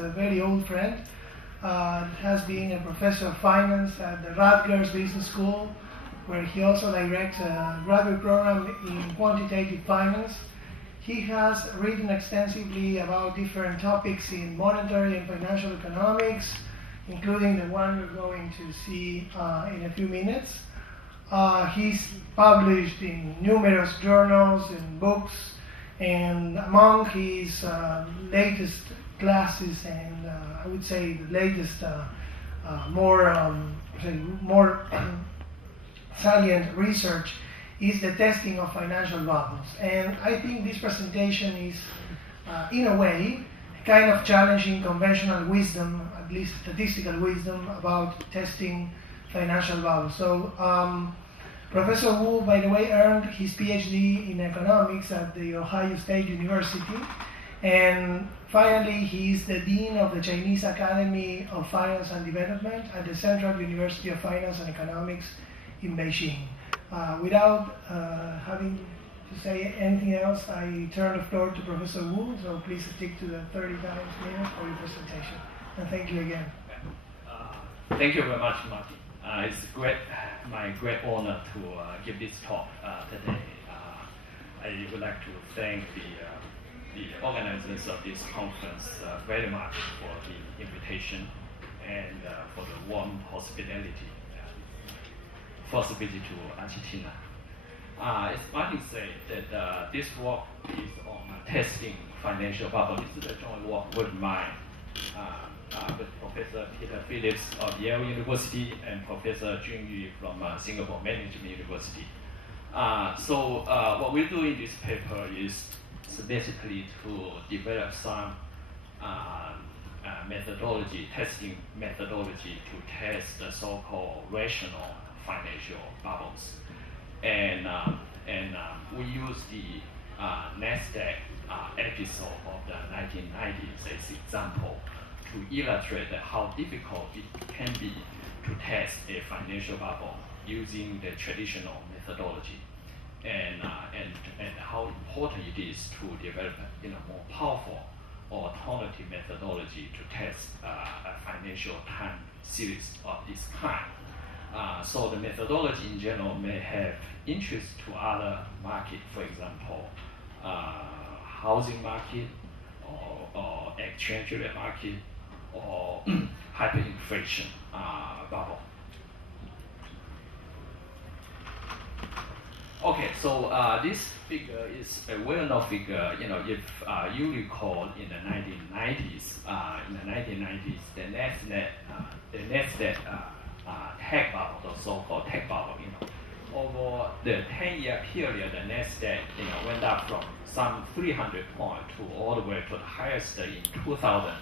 a very old friend. Has been a professor of finance at the Rutgers Business School, where he also directs a graduate program in quantitative finance. He has written extensively about different topics in monetary and financial economics, including the one we're going to see in a few minutes. He's published in numerous journals and books, and among his latest classes and I would say the latest more salient research is the testing of financial bubbles. And I think this presentation is, in a way, kind of challenging conventional wisdom, at least statistical wisdom, about testing financial bubbles. So Professor Wu, by the way, earned his PhD in economics at the Ohio State University. And finally, he is the Dean of the Chinese Academy of Finance and Development at the Central University of Finance and Economics in Beijing. Without having to say anything else, I turn the floor to Professor Wu, so please stick to the 30 minutes for your presentation. And thank you again. Thank you very much, Martin. It's my great honor to give this talk today. I would like to thank the organizers of this conference very much for the invitation and for the warm hospitality to Argentina. As Martin said, that this work is on testing financial bubble. This is a joint work with mine, with Professor Peter Phillips of Yale University and Professor Jun Yu from Singapore Management University. So what we do in this paper is basically to develop some testing methodology to test the so-called rational financial bubbles. And we use the NASDAQ episode of the 1990s as example to illustrate how difficult it can be to test a financial bubble using the traditional methodology, and how important it is to develop more powerful or alternative methodology to test a financial time series of this kind. So the methodology in general may have interest to other markets, for example, housing market or exchange rate market or hyperinflation bubble. Okay, so this figure is a well-known figure. If you recall, in the 1990s, the NASDAQ tech bubble, the so-called tech bubble, over the 10-year period, the NASDAQ, went up from some 300 points to all the way to the highest in 2000.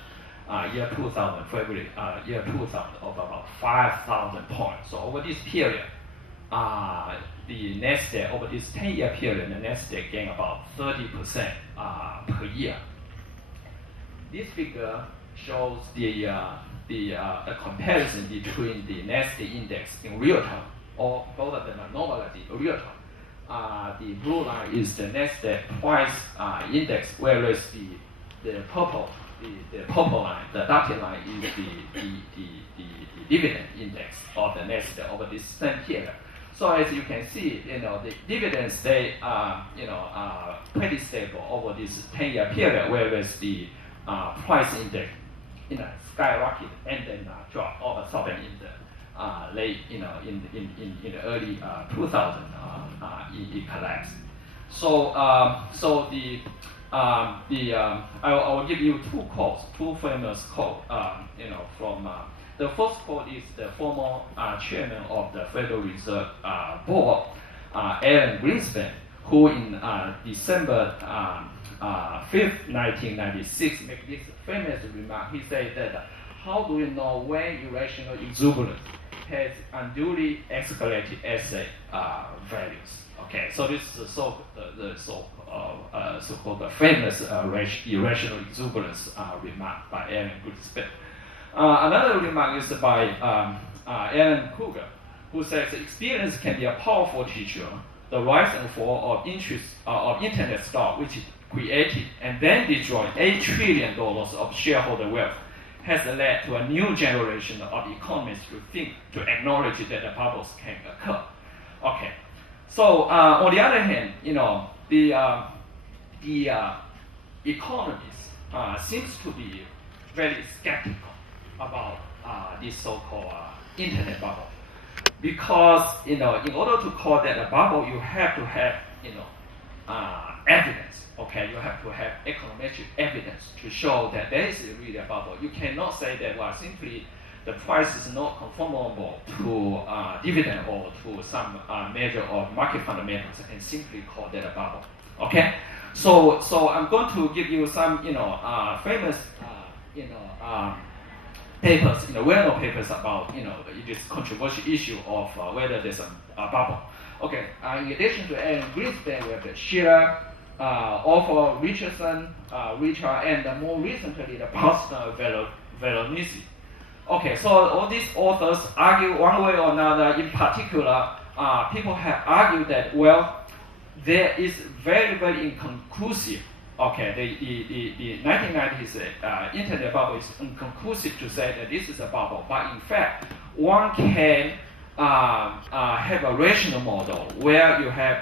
Year 2000, February, year 2000, of about 5,000 points. So over this period, the NASDAQ, over this 10-year period, the NASDAQ gained about 30% per year. This figure shows the comparison between the NASDAQ index in real time, or both of them are normalized in real time. The blue line is the NASDAQ price index, whereas the purple line, the dotted line, is the dividend index of the NASDAQ over this same period. So as you can see, the dividends stay pretty stable over this 10-year period, whereas the price index skyrocket and then drop all of a sudden in the late in the early 2000 it collapsed. So I will give you two quotes, two famous quotes. From the first quote is the former chairman of the Federal Reserve Board, Alan Greenspan, who in December 5th, 1996, made this famous remark. He said that, how do you know when irrational exuberance has unduly escalated asset values? Okay, so this is the so-called famous irrational exuberance remark by Alan Greenspan. Another remark is by Alan Kruger, who says experience can be a powerful teacher. The rise and fall of internet stock, which created and then destroyed $8 trillion of shareholder wealth, has led to a new generation of economists to acknowledge that the bubbles can occur. Okay, so on the other hand, the economists seems to be very skeptical about this so-called internet bubble, because in order to call that a bubble, you have to have evidence. Okay, you have to have econometric evidence to show that there is really a bubble. You cannot say that simply the price is not conformable to dividend or to some measure of market fundamentals and simply call that a bubble. Okay, so I'm going to give you some famous papers, well-known papers about this controversial issue of whether there's a bubble. Okay, in addition to Alan Greenspan, we have the Schiller, Orford, Richardson, Richard, and more recently the Boston Veronese. Okay, so all these authors argue one way or another. In particular, people have argued that there is very, very inconclusive. Okay, the 1990s internet bubble is inconclusive to say that this is a bubble, but in fact, one can have a rational model where you have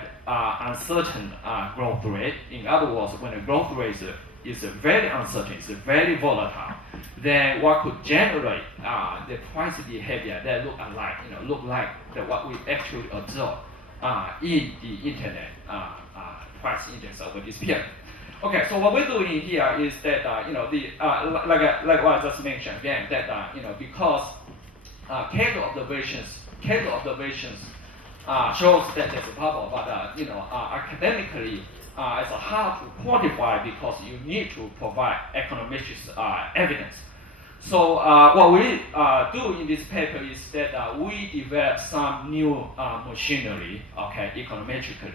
uncertain growth rate. In other words, when the growth rate is very uncertain, it's very volatile, then what could generate the price behavior that look like what we actually observe in the internet price index over this period. Okay, so what we're doing here is that like what I just mentioned again, that because casual observations shows that there's a bubble, but academically it's hard to quantify because you need to provide econometric evidence. So what we do in this paper is that we develop some new machinery, okay, econometrically.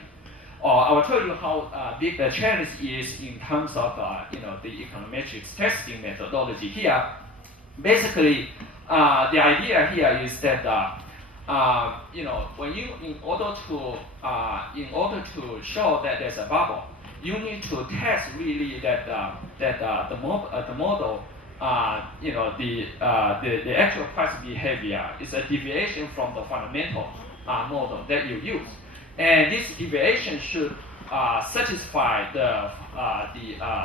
I will tell you how big the challenge is in terms of the econometrics testing methodology here. Basically, the idea here is that when you in order to show that there's a bubble, you need to test really that the model the actual price behavior is a deviation from the fundamental model that you use. And this deviation should satisfy the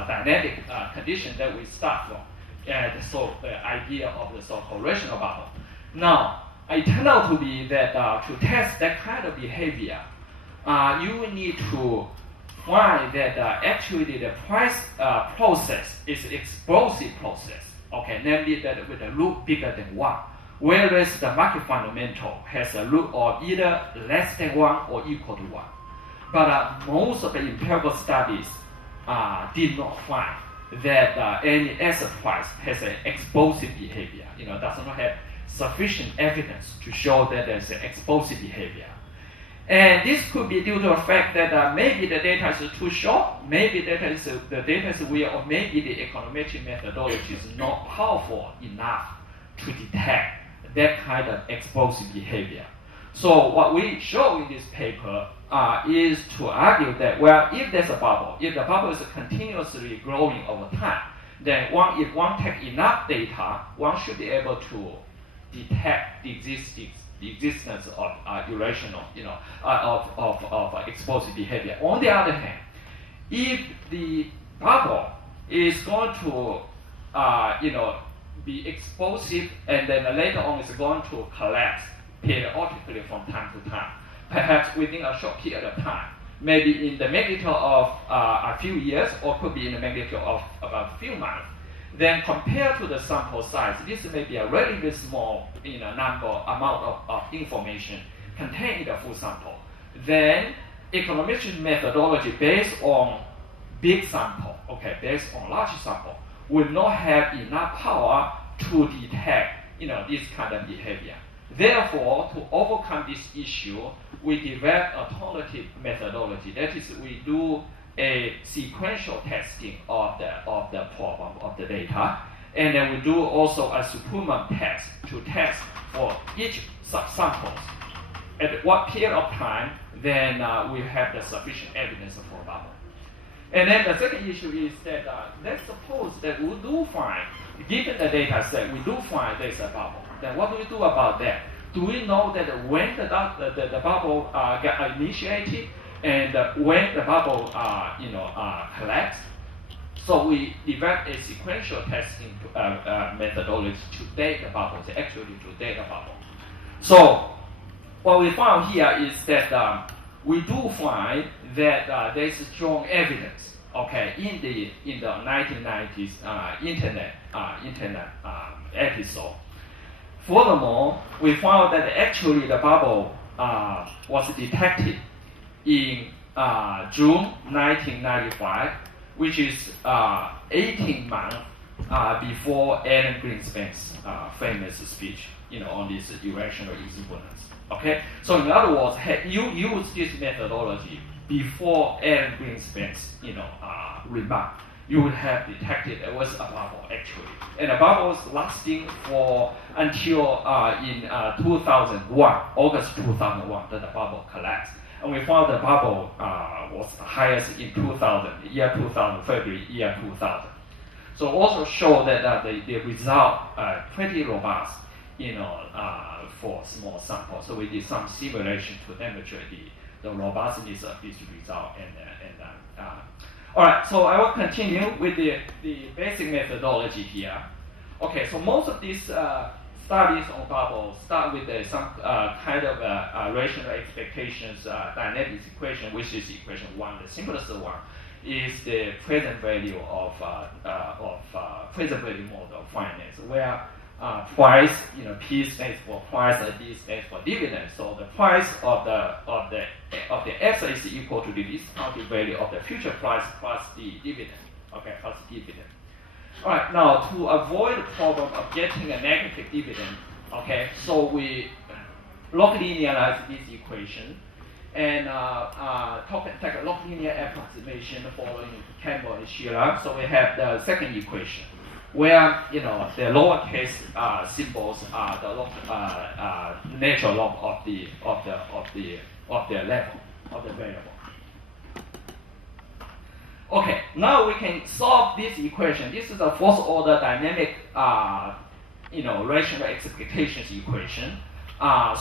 dynamic condition that we start from. And so the idea of the so-called rational bubble. Now, it turned out to be that to test that kind of behavior, you will need to find that actually the price process is an explosive process. Okay, namely that with a root bigger than 1. Whereas the market fundamental has a root of either less than 1 or equal to 1. But most of the empirical studies did not find that any asset price has an explosive behavior. Does not have sufficient evidence to show that there's an explosive behavior. And this could be due to the fact that maybe the data is too short, maybe the data is weak, or maybe the econometric methodology is not powerful enough to detect that kind of explosive behavior. So what we show in this paper is to argue that, if there's a bubble, if the bubble is continuously growing over time, then if one takes enough data, one should be able to detect the existence of irrational, of explosive behavior. On the other hand, if the bubble is going to, be explosive and then later on is going to collapse periodically from time to time, perhaps within a short period of time, maybe in the magnitude of a few years, or could be in the magnitude of about a few months, then compared to the sample size, this may be a relatively small amount of information contained in the full sample. Then econometric methodology based on big sample, based on large sample, will not have enough power to detect this kind of behavior. Therefore, to overcome this issue, we develop alternative methodology. That is, we do a sequential testing of the problem of the data, and then we do also a superman test to test for each subsamples at what period of time then we have the sufficient evidence for a bubble. And then the second issue is that let's suppose that we do find, given the data set, we do find there's a bubble. Then what do we do about that? Do we know that when the bubble got initiated and when the bubble collapsed? So we developed a sequential testing methodology to date the bubbles, actually to date the bubble. So what we found here is that we do find that there is strong evidence, okay, in the 1990s internet episode. Furthermore, we found that actually the bubble was detected in June 1995, which is 18 months before Alan Greenspan's famous speech, on this irrational equivalence. Okay, so in other words, had you used this methodology before Alan Greenspan's remark, you would have detected there was a bubble actually, and the bubble was lasting for until in 2001, August 2001, that the bubble collapsed, and we found the bubble was the highest in 2000, February year 2000. So also show that the result pretty robust, for small sample. So we did some simulation to demonstrate the robustness of this result. All right, so I will continue with the basic methodology here. Okay, so most of these studies on bubbles start with some kind of rational expectations dynamics equation, which is equation 1. The simplest one is the present value of present value model of finance, where price, P stands for price and D stands for dividend. So the price of the asset is equal to the discounted value of the future price plus the dividend. Okay, plus dividend. All right. Now to avoid the problem of getting a negative dividend, okay, so we log linearize this equation and take a log linear approximation following Campbell and Shiller. So we have the second equation, where the lowercase symbols are the natural log of the level of the variable. Okay, now we can solve this equation. This is a first order dynamic rational expectations equation.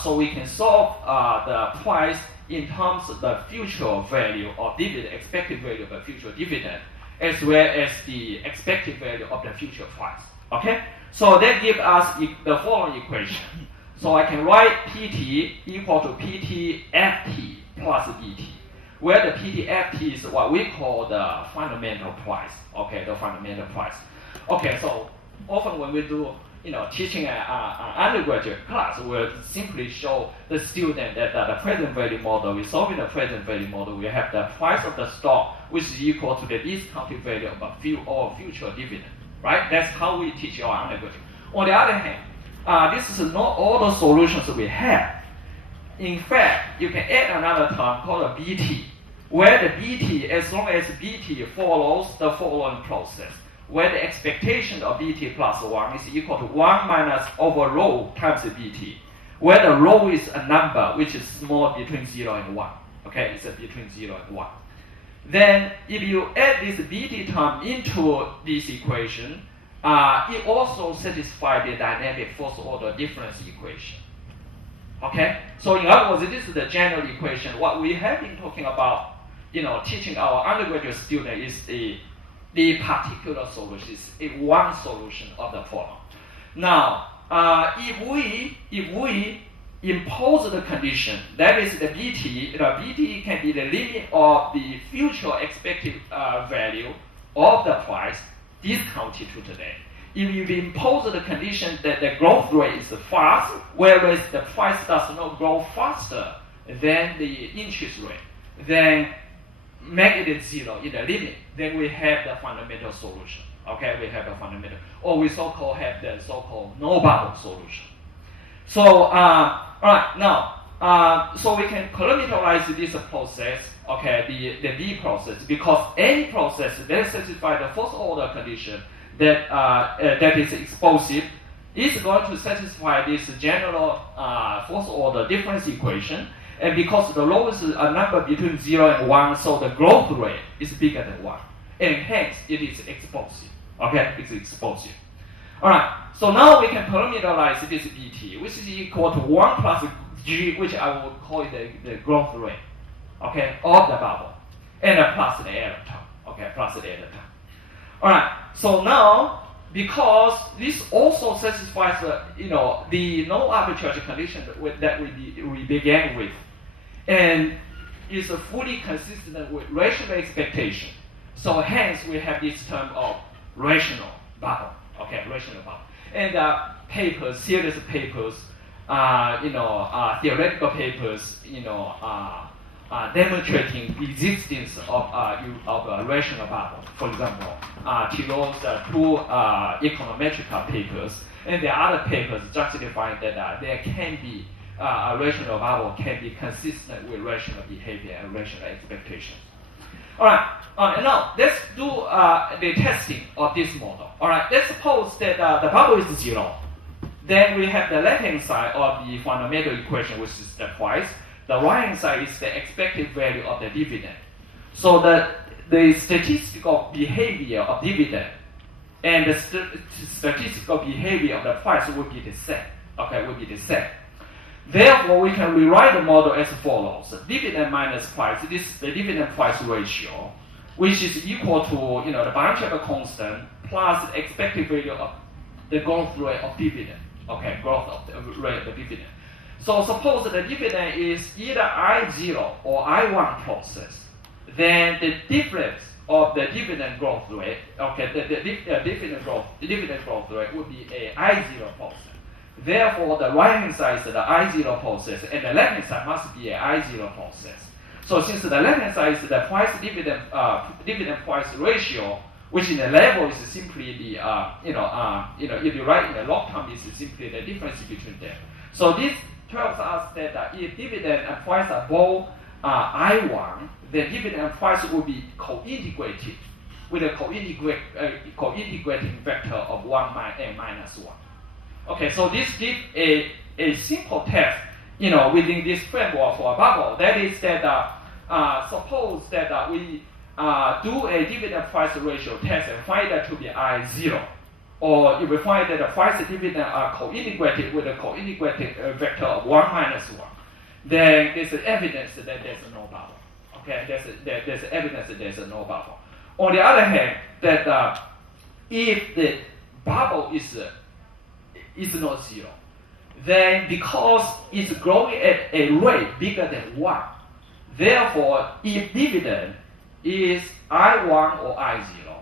So we can solve the price in terms of the future value of dividend, expected value of the future dividend, as well as the expected value of the future price. Okay? So that gives us the following equation. So I can write PT equal to PTFT plus DT, where the PTFT is what we call the fundamental price. Okay, the fundamental price. Okay, so often when we do teaching an undergraduate class, we'll simply show the student that the present value model, we're solving the present value model, we have the price of the stock, which is equal to the discounted value of a future dividend, right? That's how we teach our undergraduate. On the other hand, this is not all the solutions we have. In fact, you can add another term called a BT, where the BT, as long as BT follows the following process, where the expectation of BT plus 1 is equal to 1 minus over rho times the BT, where the rho is a number which is small between 0 and 1. Okay, it's between 0 and 1. Then if you add this BT term into this equation, it also satisfies the dynamic first order difference equation. Okay, so in other words, this is the general equation. What we have been talking about, teaching our undergraduate student is the particular solution, is one solution of the problem. Now, if we impose the condition, that is the BT, BT can be the limit of the future expected value of the price discounted to today. If you impose the condition that the growth rate is fast, whereas the price does not grow faster than the interest rate, then make it 0 in the limit, then we have the fundamental solution. Okay, we have the fundamental, or we so-called have the so-called no bubble solution. So, all right, now, so we can parameterize this process, okay, the B process, because any process that satisfies the first order condition that is explosive is going to satisfy this general first order difference equation. And because the lowest number between 0 and 1, so the growth rate is bigger than 1. And hence, it is explosive. Okay, it's explosive. Alright, so now we can parameterize this BT, which is equal to 1 plus G, which I will call it the growth rate, okay, of the bubble. And plus the error term, okay, plus the error term. Alright, so now, because this also satisfies the no arbitrage condition that we began with, and is fully consistent with rational expectation. So hence we have this term of rational bubble. Okay, rational bubble. And papers, serious papers, theoretical papers, demonstrating the existence of a rational bubble. For example, Thiro's two econometric papers, and the other papers justifying that there can be a rational bubble can be consistent with rational behavior and rational expectations. All right. Now let's do the testing of this model. All right. Let's suppose that the bubble is 0. Then we have the left-hand side of the fundamental equation, which is the price. The right-hand side is the expected value of the dividend. So the statistical behavior of dividend and the statistical behavior of the price will be the same. Okay, will be the same. Therefore, we can rewrite the model as follows: dividend minus price. This is the dividend price ratio, which is equal to the Banachek constant plus the expected value of the growth rate of dividend. Okay, growth of the rate of the dividend. So suppose the dividend is either I0 or I1 process, then the difference of the dividend growth rate, okay, the dividend growth rate would be a I0 process. Therefore, the right-hand side is the I0 process, and the left-hand side must be a I0 process. So since the left-hand side is the price dividend price ratio, which in the level is simply the if you write in the log term, is simply the difference between them. So this tells us that if dividend and price are both I1, then dividend and price will be co-integrated with a co-integrating vector of 1 and minus 1. Okay, so this gives a simple test, within this framework for a bubble. That is that suppose that we do a dividend price ratio test and find that to be I0, or if we find that the price and dividend are co-integrated with a co-integrated vector of 1 minus 1, then there's evidence that there's no bubble. Okay, there's evidence that there's no bubble. On the other hand, that if the bubble is not 0, then because it's growing at a rate bigger than 1, therefore if dividend is I1 or I0,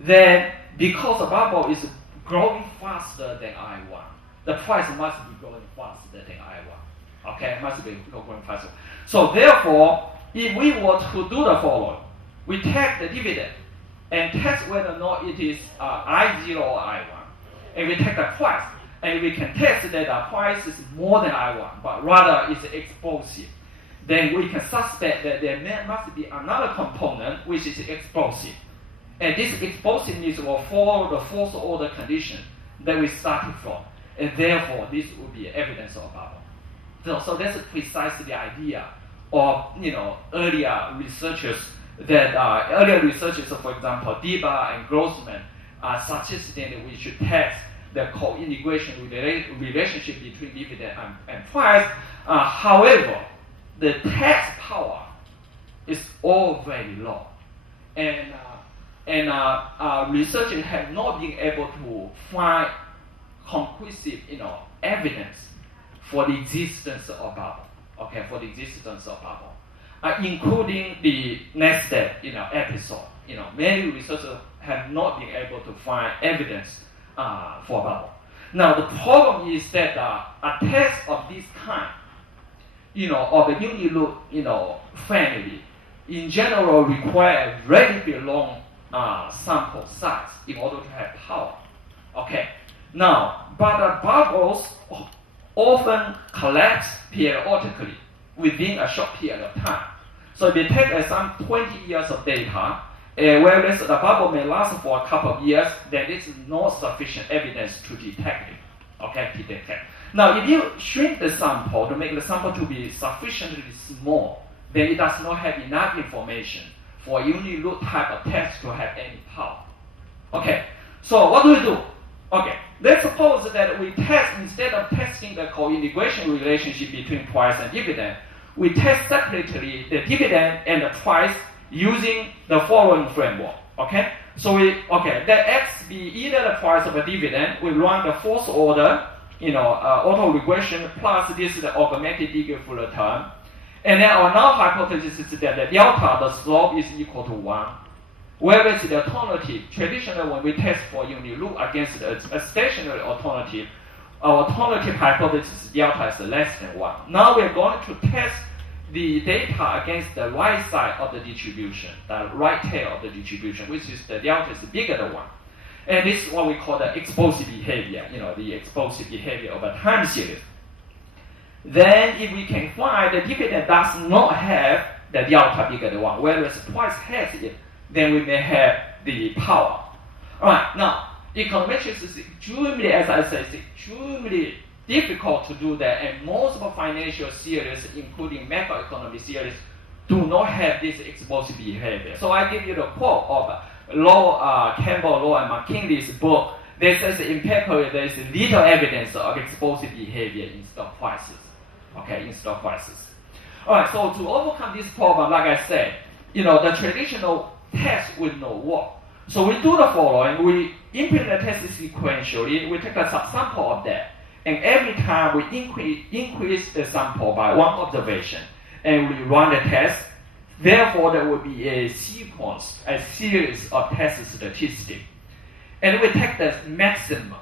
then because the bubble is growing faster than I1, the price must be growing faster than I1. Okay, it must be growing faster. So therefore, if we were to do the following, we take the dividend and test whether or not it is I0 or I1, and we take the price, and we can test that the price is more than I1, but rather it's explosive. Then we can suspect that there must be another component which is explosive. And this explosiveness will follow the fourth order condition that we started from. And therefore, this will be evidence of a bubble. So that's precisely the idea of earlier researchers, for example, Diba and Grossman, suggesting that we should test the co-integration relationship between dividend and price. However, the test power is all very low, and researchers have not been able to find conclusive evidence for the existence of bubble. Okay, for the existence of bubble, including the next step episode. Many researchers have not been able to find evidence for bubble. Now the problem is that a test of this kind, of the uniloop, family, in general require a relatively long sample size in order to have power. Okay. Now, but the bubbles often collapse periodically within a short period of time. So they take some 20 years of data, whereas the bubble may last for a couple of years, then this is not sufficient evidence to detect it. Okay, to detect. Now, if you shrink the sample to make the sample to be sufficiently small, then it does not have enough information for unit root type of test to have any power. Okay, so what do we do? Okay, let's suppose that we test, instead of testing the co-integration relationship between price and dividend, we test separately the dividend and the price using the following framework. Okay, so let X be either the price of a dividend, we run the fourth order, auto-regression plus this the augmented digger Fuller term. And then our null hypothesis is that the delta, the slope, is equal to 1. Whereas the alternative, traditionally when we test for unit root against a stationary alternative, our alternative hypothesis delta is less than 1. Now we're going to test the data against the right side of the distribution, the right tail of the distribution, which is the delta is bigger than 1. And this is what we call the explosive behavior, the explosive behavior of a time series. Then if we can find the dividend does not have the delta bigger than 1, whereas price has it, then we may have the power. Alright, now, econometrics is extremely, as I said, extremely difficult to do that, and most of financial series, including macroeconomic series, do not have this explosive behavior. So I give you the quote of Campbell, Low, and McKinley's book. They says in paper there is little evidence of explosive behavior in stock prices. Okay, in stock prices. Alright, so to overcome this problem, like I said, the traditional test will not work. So we do the following. We implement the test sequentially. We take a subsample of that. And every time we increase the sample by one observation. And we run the test. Therefore, there will be a sequence, a series of test statistics. And we take the maximum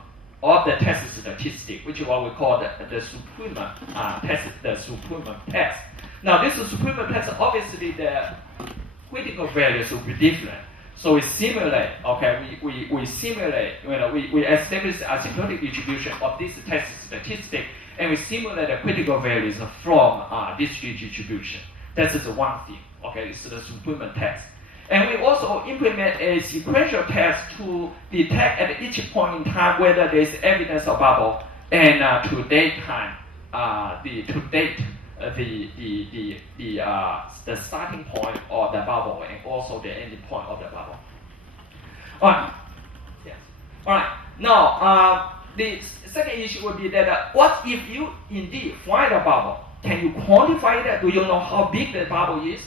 of the test statistic, which is what we call the supreme test, the supreme test. Now, this supreme test, obviously the critical values will be different. So we simulate, we simulate, we establish the asymptotic distribution of this test statistic, and we simulate the critical values from this distribution. That is one thing, this is the supreme test. And we also implement a sequential test to detect at each point in time whether there is evidence of bubble, and to date time, the starting point of the bubble and also the ending point of the bubble. Alright. Yes. Alright. Now, the second issue would be that what if you indeed find a bubble? Can you quantify that? Do you know how big the bubble is?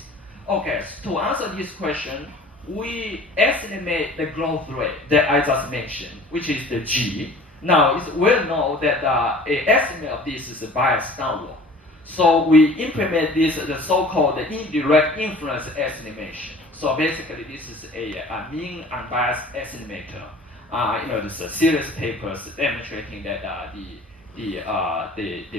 Okay, so to answer this question, we estimate the growth rate that I just mentioned, which is the G. Now, it's well known that an estimate of this is biased downward. So we implement the so-called indirect influence estimation. So basically, this is a mean unbiased estimator. There's a series papers demonstrating that the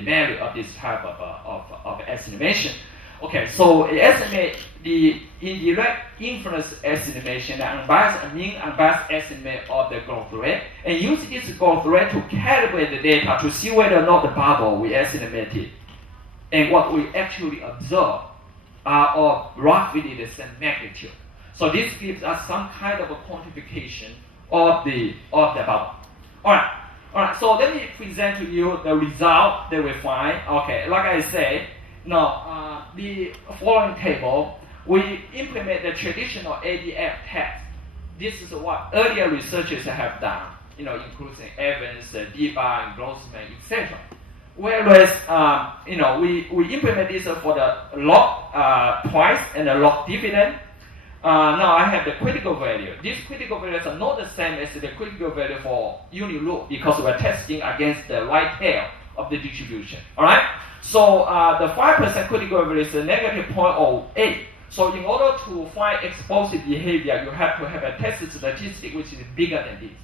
value of this type of estimation. Okay, so estimate the indirect influence estimation, the unbiased mean unbiased estimate of the growth rate, and use this growth rate to calibrate the data to see whether or not the bubble we estimated and what we actually observe are of roughly the same magnitude. So this gives us some kind of a quantification of the bubble. Alright, so let me present to you the result that we find. Okay, like I said, now the following table, we implement the traditional ADF test. This is what earlier researchers have done, including Evans, Diba, and Grossman, etc. Whereas, we implement this for the log price and the log dividend. Now I have the critical value. These critical values are not the same as the critical value for unit root because we're testing against the right tail of the distribution. Alright? So the 5% critical value is a negative 0.08. So in order to find explosive behavior, you have to have a test statistic which is bigger than this.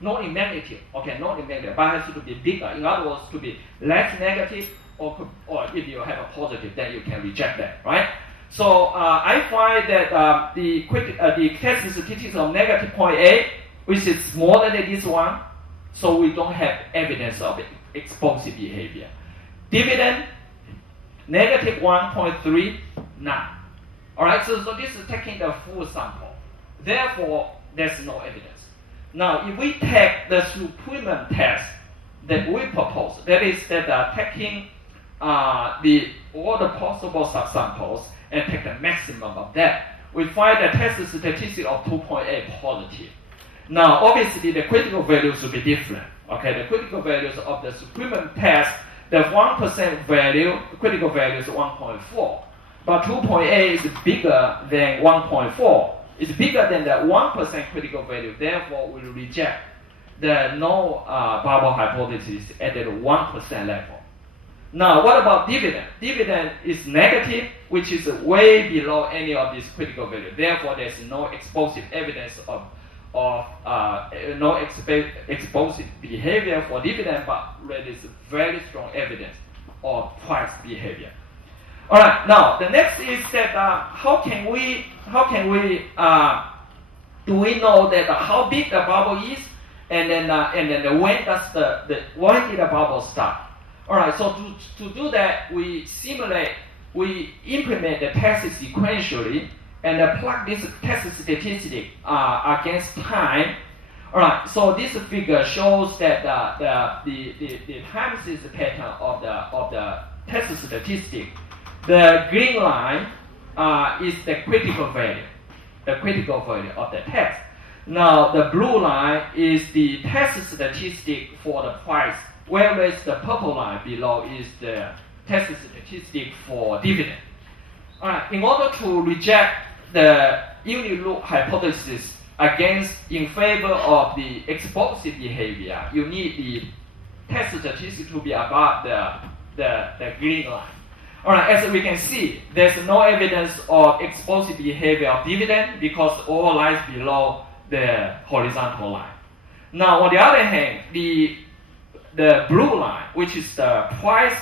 Not in magnitude, not in magnitude, but it has to be bigger. In other words, to be less negative, or if you have a positive, then you can reject that, right? So I find that the test statistics of negative 0.8, which is smaller than this one, so we don't have evidence of explosive behavior. Dividend, negative 1.39. Alright, so this is taking the full sample. Therefore, there's no evidence. Now, if we take the supreme test, that we propose. That is that taking all the possible subsamples and take the maximum of that, we find the test statistic of 2.8 positive. Now, obviously, the critical values will be different. Okay, the critical values of the supplement test, the 1% value, critical value is 1.4. But 2.8 is bigger than 1.4. It's bigger than the 1% critical value. Therefore, we reject the no bubble hypothesis at the 1% level. Now, what about dividend? Dividend is negative, which is way below any of these critical values. Therefore, there's no explosive evidence of explosive behavior for dividend, but there is very strong evidence of price behavior. All right. Now, the next is that how can we do we know that how big the bubble is, and then when did the bubble start? All right. So to do that, we implement the test sequentially and plug this test statistic against time. All right. So this figure shows that the time series pattern of the test statistic. The green line is the critical value of the test. Now, the blue line is the test statistic for the price, whereas the purple line below is the test statistic for dividend. In order to reject the unit loop hypothesis in favor of the explosive behavior, you need the test statistic to be above the green line. All right, as we can see, there's no evidence of explosive behavior of dividend because all lies below the horizontal line. Now, on the other hand, the blue line, which is the price,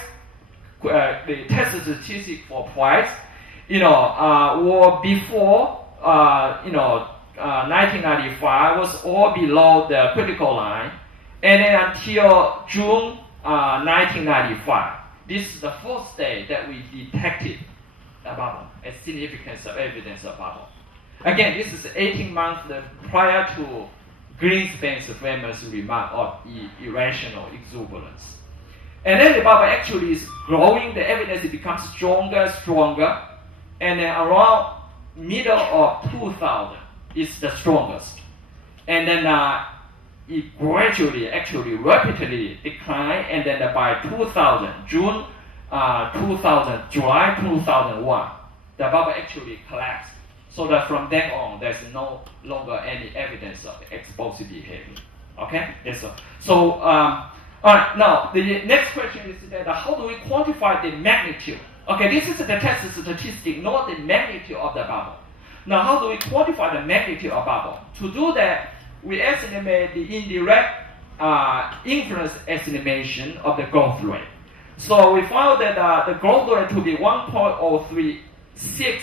the test statistic for price, or before 1995 was all below the critical line, and then until June 1995. This is the first day that we detected a bubble, a significance of evidence of bubble. Again, this is 18 months prior to Greenspan's famous remark of irrational exuberance. And then the bubble actually is growing, the evidence becomes stronger, and then around middle of 2000 is the strongest. And then it gradually, actually rapidly declined, and then by 2000, June 2000, July 2001, the bubble actually collapsed. So that from then on, there's no longer any evidence of explosive behavior. Okay? Yes, sir. So, all right, now, the next question is that how do we quantify the magnitude? Okay, this is the test statistic, not the magnitude of the bubble. Now, how do we quantify the magnitude of bubble? To do that, we estimate the indirect influence estimation of the growth rate. So we found that the growth rate to be 1.036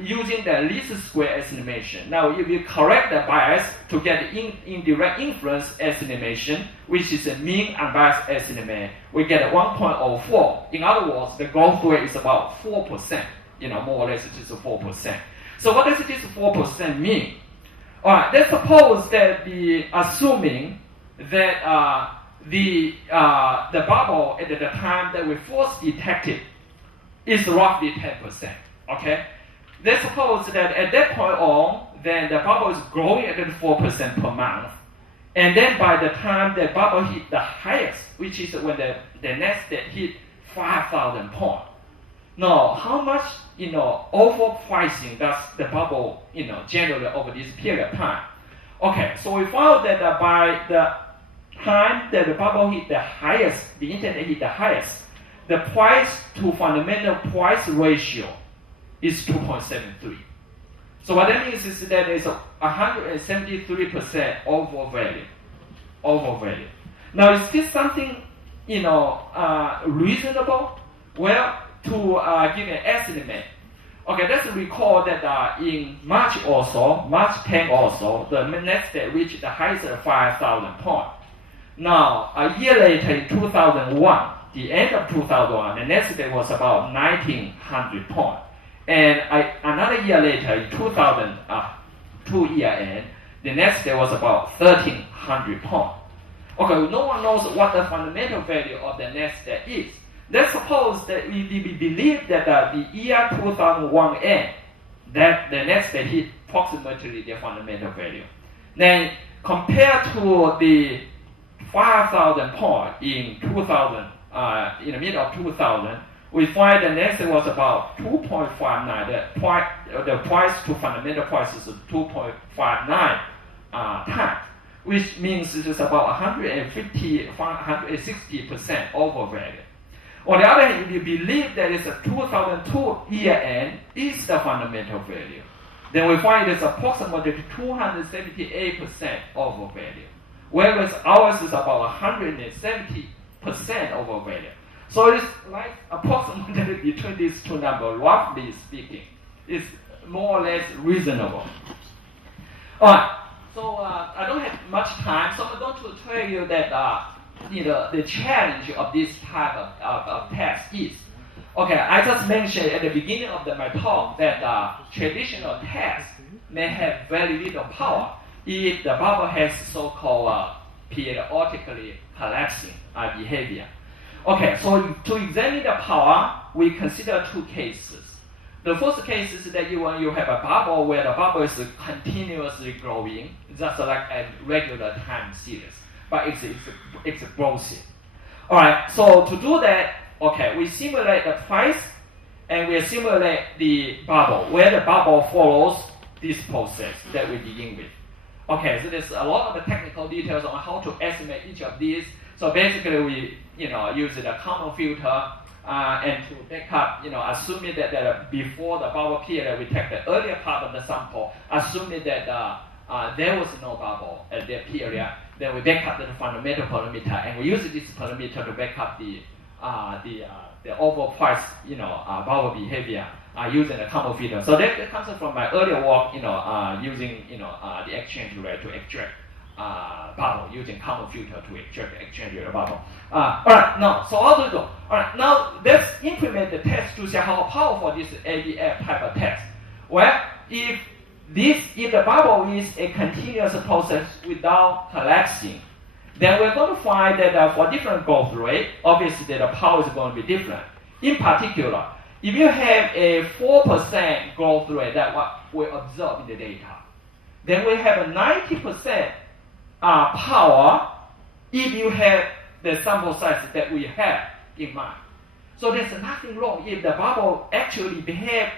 using the least square estimation. Now, if you correct the bias to get the indirect influence estimation, which is a mean unbiased estimate, we get 1.04. In other words, the growth rate is about 4%. More or less it is 4%. So what does this 4% mean? All right, let's suppose that assuming that the bubble at the time that we first detected is roughly 10%. Okay, let's suppose that at that point on, then the bubble is growing at 4% per month, and then by the time the bubble hit the highest, which is when the Nasdaq hit 5,000 points. Now, how much overpricing does the bubble generate over this period of time? Okay, so we found that by the time that the bubble hit the highest, the internet hit the highest, the price to fundamental price ratio is 2.73. So what that means is that there's 173% overvalue. Now, is this something reasonable? Well, to give an estimate. Okay, let's recall that in March 10 also, the Nasdaq reached the highest of 5,000 points. Now, a year later in 2001, the end of 2001, the Nasdaq was about 1,900 points. And another year later, in 2002 year end, the Nasdaq was about 1,300 points. Okay, no one knows what the fundamental value of the Nasdaq is. Let's suppose that we believe that the year 2001 end, that the Nasdaq hit approximately the fundamental value. Then compared to the 5,000 point in 2000, in the middle of 2000, we find the Nasdaq was about 2.59. The price to fundamental price is 2.59 times, which means it is about 160% overvalued. On the other hand, if you believe that it's a 2002 year end is the fundamental value, then we find it's approximately 278% overvalued, whereas ours is about 170% overvalued. So it's like approximately between these two numbers, roughly speaking, is more or less reasonable. All right. So I don't have much time, so I'm going to tell you that the challenge of this type of test is, okay, I just mentioned at the beginning of my talk that traditional tests may have very little power if the bubble has so-called periodically collapsing behavior. Okay, so to examine the power, we consider two cases. The first case is that you have a bubble where the bubble is continuously growing, just like a regular time series, but it's explosive. All right, so to do that, okay, we simulate the price and we simulate the bubble, where the bubble follows this process that we begin with. Okay, so there's a lot of the technical details on how to estimate each of these. So basically, we use the common filter and to back up, assuming that before the bubble period, we take the earlier part of the sample, assuming that there was no bubble at that period. Then we back up the fundamental parameter, and we use this parameter to back up the overall price, bubble behavior using the common filter. So that comes from my earlier work, using the exchange rate to extract bubble, using common filter to extract the exchange rate bubble. All right, now, so how do we go? All right, now let's implement the test to see how powerful this ADF type of test. Well, if the bubble is a continuous process without collapsing, then we're going to find that for different growth rate, obviously the power is going to be different. In particular, if you have a 4% growth rate, that what we observe in the data, then we have a 90% power if you have the sample size that we have in mind. So there's nothing wrong if the bubble actually behaves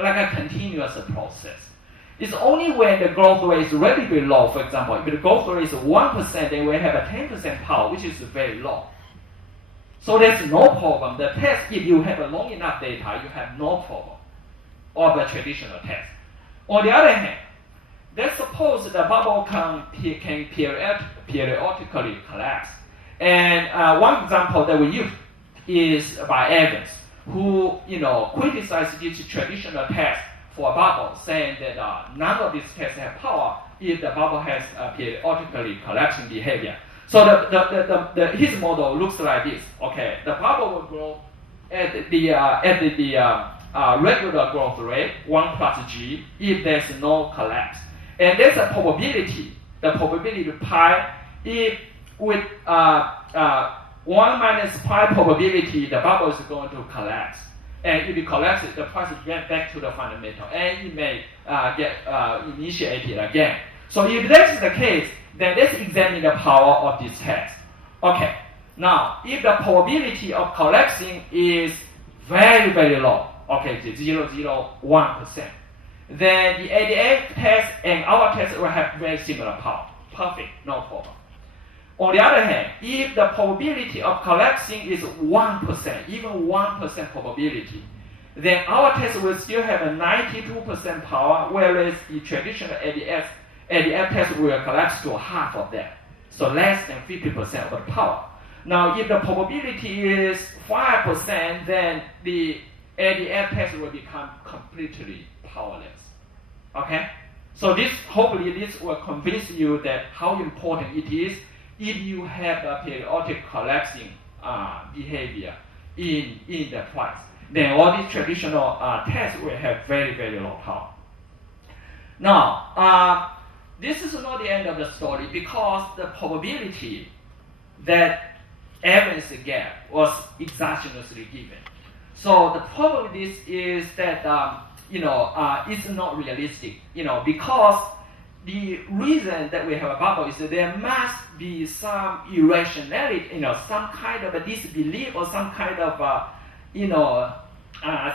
like a continuous process. It's only when the growth rate is relatively low, for example, if the growth rate is 1%, then we have a 10% power, which is very low. So there's no problem. The test, if you have a long enough data, you have no problem of the traditional test. On the other hand, let's suppose the bubble can periodically collapse. And one example that we use is by Evans, who criticized this traditional test for a bubble, saying that none of these tests have power if the bubble has periodically collapsing behavior. So his model looks like this. Okay, the bubble will grow at the regular growth rate 1 plus g if there's no collapse, and there's a probability. The probability pi, if with 1 minus pi probability, the bubble is going to collapse. And if it collapses, the price will get back to the fundamental, and it may get initiated again. So if that's the case, then let's examine the power of this test. Okay, now if the probability of collapsing is very, very low, okay, 0.001%, then the ADF test and our test will have very similar power. Perfect, no problem. On the other hand, if the probability of collapsing is 1%, even 1% probability, then our test will still have a 92% power, whereas the traditional ADF test will collapse to half of that, so less than 50% of the power. Now, if the probability is 5%, then the ADF test will become completely powerless. Okay? So hopefully this will convince you that how important it is if you have a periodic collapsing behavior in the price. Then all these traditional tests will have very, very low power. Now, this is not the end of the story, because the probability that evidence gap was exogenously given. So the problem with this is that it's not realistic, because the reason that we have a bubble is that there must be some irrationality, some kind of a disbelief or some kind of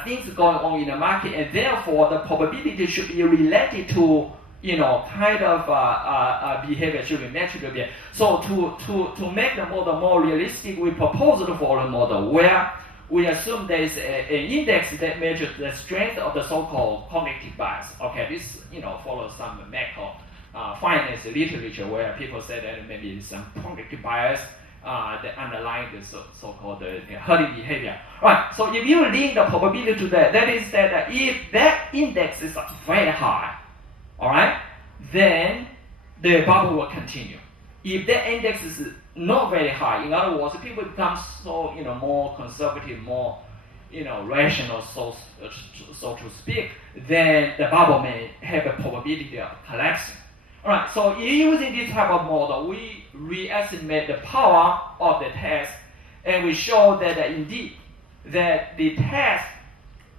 things going on in the market, and therefore the probability should be related to behavior should be natural behavior. So to make the model more realistic, we proposed for a model where we assume there is an index that measures the strength of the so-called cognitive bias. Okay, this follows some macro finance literature where people say that maybe some cognitive bias that underlying the so-called herding behavior. Right. So if you link the probability to that is that if that index is very high, all right, then the bubble will continue. If that index is not very high, in other words, people become so more conservative, more rational, so to speak, then the bubble may have a probability of collapsing. All right. So using this type of model, we re-estimate the power of the test, and we show that indeed that the test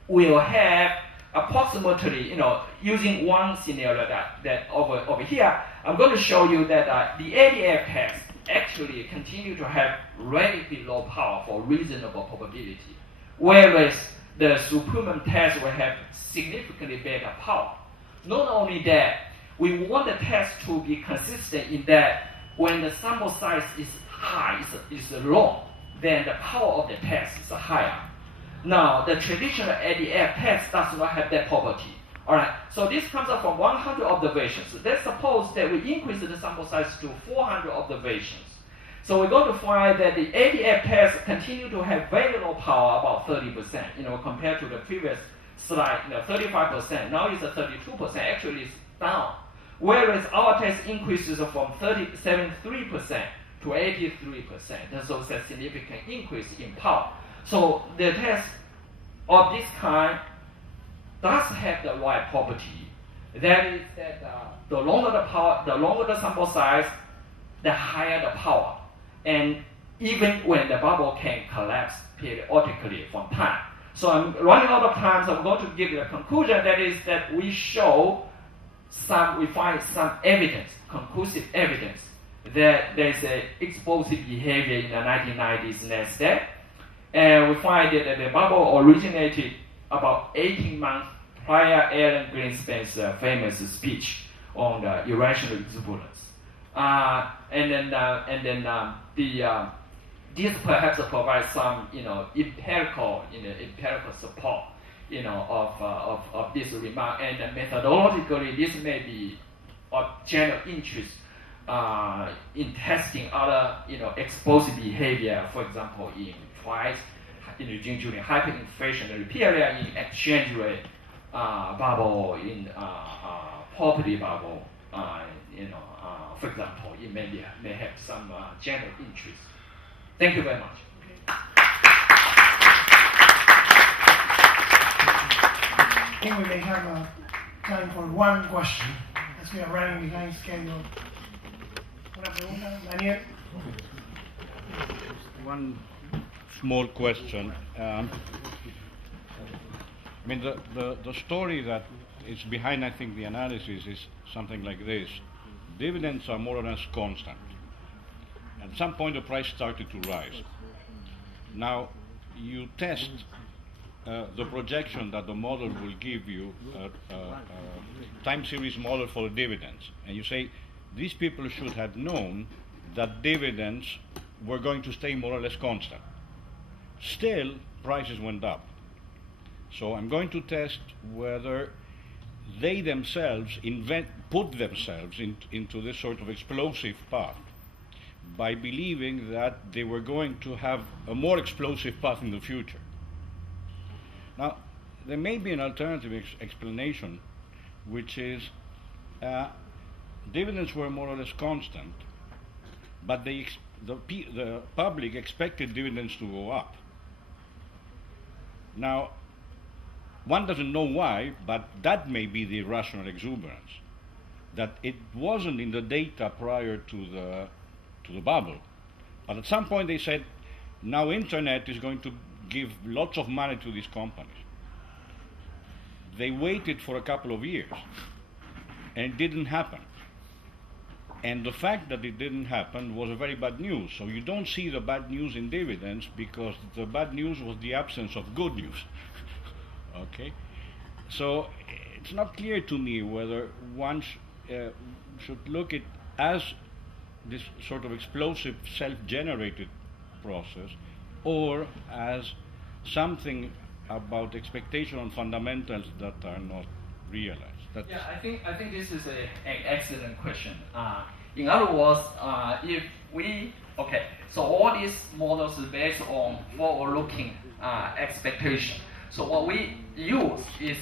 will have approximately, using one scenario that over here, I'm going to show you that the ADF test actually continue to have relatively low power for reasonable probability, whereas the superhuman test will have significantly better power. Not only that, we want the test to be consistent in that when the sample size is high, is low, then the power of the test is higher. Now, the traditional ADF test does not have that property. All right, so this comes up from 100 observations. Let's suppose that we increase the sample size to 400 observations. So we're going to find that the ADF test continue to have very low power, about 30%, compared to the previous slide, 35%. Now it's 32%, actually it's down. Whereas our test increases from 73% to 83%. So it's a significant increase in power. So the test of this kind does have the right property. That is that the longer the power, the longer the sample size, the higher the power. And even when the bubble can collapse periodically from time. So I'm running out of time, so I'm going to give you a conclusion. That is that we find some evidence, conclusive evidence, that there's an explosive behavior in the 1990s NASDAQ. And we find that the bubble originated about 18 months prior Alan Greenspan's famous speech on the irrational exuberance. This perhaps provides some empirical support of this remark, and methodologically this may be of general interest in testing other explosive behavior, for example in price during hyperinflationary period, in exchange rate bubble, in property bubble, for example, it may have some general interest. Thank you very much. I think we may have time for one question, as we are running behind schedule. Una pregunta, Daniel. One small question. I mean, the story that is behind, I think, the analysis is something like this. Dividends are more or less constant. At some point, the price started to rise. Now, you test the projection that the model will give you, time series model for dividends, and you say, these people should have known that dividends were going to stay more or less constant. Still, prices went up. So I'm going to test whether they themselves put themselves into this sort of explosive path by believing that they were going to have a more explosive path in the future. Now, there may be an alternative explanation, which is dividends were more or less constant, but the public expected dividends to go up. Now, one doesn't know why, but that may be the irrational exuberance. that it wasn't in the data prior to the bubble. But at some point they said, now internet is going to give lots of money to these companies. They waited for a couple of years, and it didn't happen. And the fact that it didn't happen was a very bad news. So you don't see the bad news in dividends because the bad news was the absence of good news. Okay? So it's not clear to me whether one should look at as this sort of explosive self-generated process or as something about expectation on fundamentals that are not realized. That's Yeah, I think this is an excellent question. In other words, if we so all these models are based on forward-looking expectation. So what we use is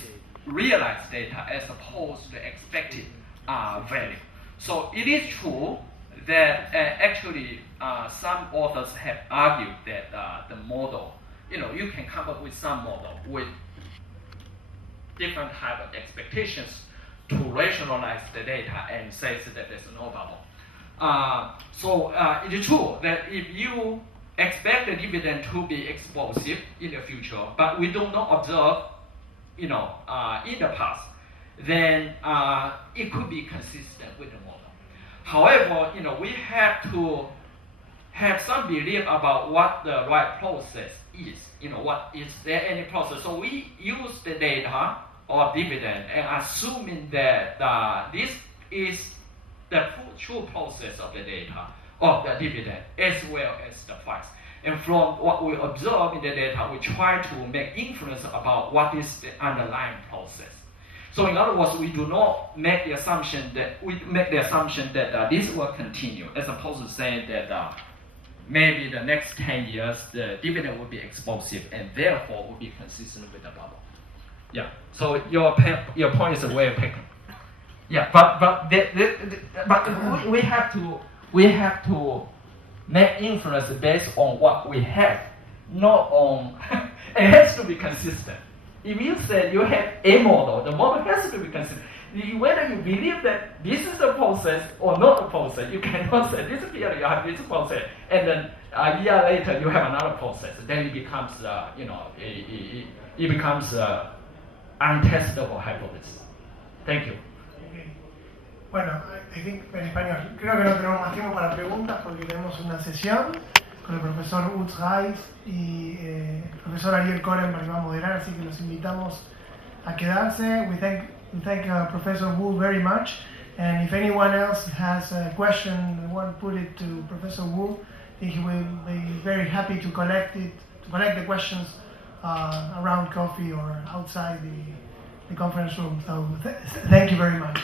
realized data as opposed to expected value. So it is true that actually some authors have argued that the model, you can come up with some model with different type of expectations to rationalize the data and says that there's no bubble. So it is true that if you expect the dividend to be explosive in the future, but we do not observe, in the past, then it could be consistent with the model. However, we have to have some belief about what the right process is. What is there any process? So we use the data or dividend and assuming that this is the true process of the data of the dividend as well as the price. And from what we observe in the data, we try to make inference about what is the underlying process. So in other words, we do not make the assumption that this will continue, as opposed to saying that maybe the next 10 years the dividend will be explosive and therefore will be consistent with the bubble. Yeah. So your point is well taken. Yeah, but we have to make inference based on what we have, not on. It has to be consistent. If you say you have a model, the model has to be consistent. Whether you believe that this is the process or not the process, you cannot say this period you have this process, and then a year later you have another process. Then it becomes, it becomes untestable hypothesis. Thank you. Bueno, I think en español. Creo que no tenemos más tiempo para preguntas porque tenemos una sesión con el profesor Utz Reis y el profesor Ariel Korenberg que va a moderar, así que los invitamos a quedarse. We thank Professor Wu very much, and if anyone else has a question and want to put it to Professor Wu, I think he will be very happy to collect the questions around coffee or outside the conference room. So thank you very much.